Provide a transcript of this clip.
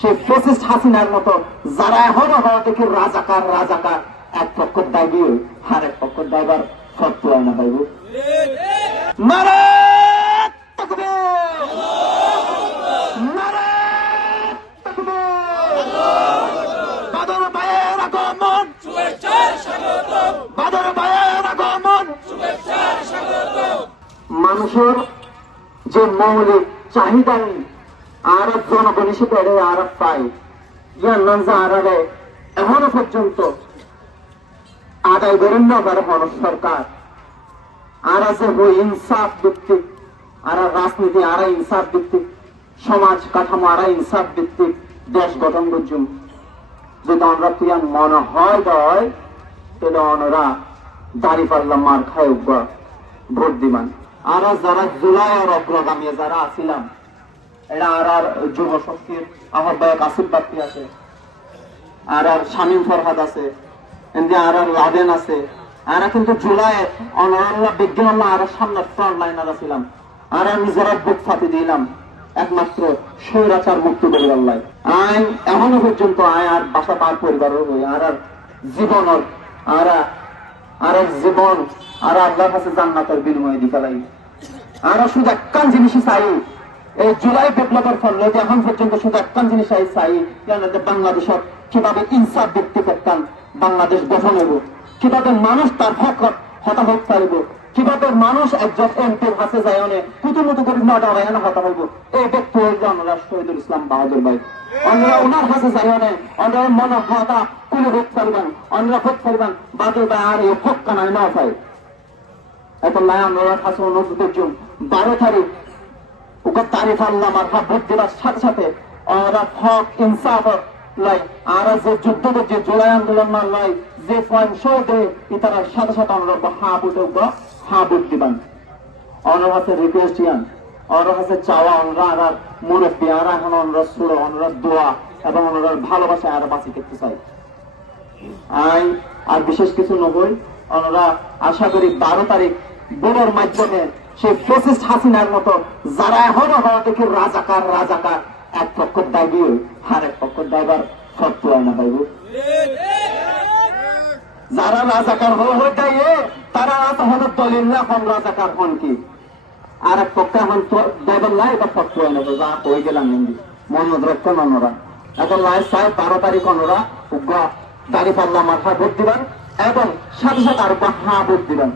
সেই ফেসিস্ট হাসিনার মতো যারা এখন দেখি রাজাকার রাজাকার এক পক্ষ দাবি আর এক পক্ষ দায়বার সত্য হয় না পাইব মানুষের যে মৌলিক চাহিদা আর জনগণ হিসেবে আর পাই ইয়ার নাম আরারে এখনো পর্যন্ত আদায় করেন না পারে মানুষ সরকার আর আছে ওই ইনসাফ ভিত্তিক আর রাজনীতি আর ইনসাফ ভিত্তিক সমাজ কাঠামো আর ইনসাফ ভিত্তিক দেশ গঠন করছুন যদি আমরা তুইয়া মনে হয় দেয় তাহলে অনরা দাড়ি পাল্লা মার খায় ভোট দিবান আর যারা জুলাই আর অগ্রগামী যারা আছিলাম এরা আর যুব শক্তির আহ্বায়ক আসিফ বাপ্পি আছে আর শামীম ফরহাদ আছে আর লাদেন আছে এরা কিন্তু জুলাই অনারাল্লাহ বিজ্ঞান আর সামনে ফ্রন্ট লাইনার ছিলাম আর নিজেরা বুক ফাঁকি দিলাম একমাত্র স্বৈরাচার মুক্তি করি আল্লাহ আইন এখনো পর্যন্ত আয় আর বাসা তার পরিবারের হই আর জীবন আর জীবন আর আল্লাহর কাছে জান্নাতের বিনিময়ে দিতে লাগে আর শুধু একখান জিনিসই চাই এই জুলাই বিপ্লবের ফলে এখন পর্যন্ত শুধু একখান জিনিস চাই বাংলাদেশের কিভাবে ইনসাফ ভিত্তিক একখান বাংলাদেশ গঠন হইব কিভাবে মানুষ তার হক হতাহত পারিব কিভাবে মানুষ একজন এমপির কাছে যায় অনেক কুতুমুতু করে নডারায়না হতা হইব এই ব্যক্তি হইল আমরা শহীদুল ইসলাম বাহাদুর ভাই আমরা ওনার কাছে যাই অনেক আমরা মনে হতা কুলে ভোট পারিবেন আমরা ভোট পারিবেন বাহাদুর ভাই আর এই হক কানায় না পাই এত লাই আমরা কাছে অনুরোধ 12 তারিখ ওকে তারিফ আল্লাহ মাথা ভোট দেওয়ার সাথে সাথে ওরা হক ইনসাফ লাই আর যে যুদ্ধ যে জুলাই আন্দোলন না লাই যে শহীদে ইতার সাথে সাথে আমরা হা ভোট দিবান ওনার হাতে রিকোয়েস্ট ইয়ান ওনার হাতে চাওয়া ওনরা আর মুরব্বী আর এখন ওনরা সুরো ওনরা দোয়া এবং ওনার ভালোবাসা আর বাঁচি করতে চাই আর বিশেষ কিছু নবই ওনারা আশা করি 12 তারিখ বোর্ডের মাধ্যমে সেই ফেসিস্ট হাসিনার মতো যারা এখন দেখি রাজাকার রাজাকার এক পক্ষ দাবি আর এক পক্ষ দায়বার সত্য হয় না পাইব যারা রাজাকার হয়ে দাঁড়িয়ে তারা তখন দলিল না এখন রাজাকার হন কি আর এক পক্ষে এখন দায়বার লাই বা সত্য হয় না যা হয়ে গেলাম হিন্দি মনোজ রক্ষণ অন্যরা এখন লাই চাই 12 তারিখ অন্যরা দাড়ি পাল্লা মাথা ভোট দিবেন এবং সাথে সাথে আর হা ভোট দিবেন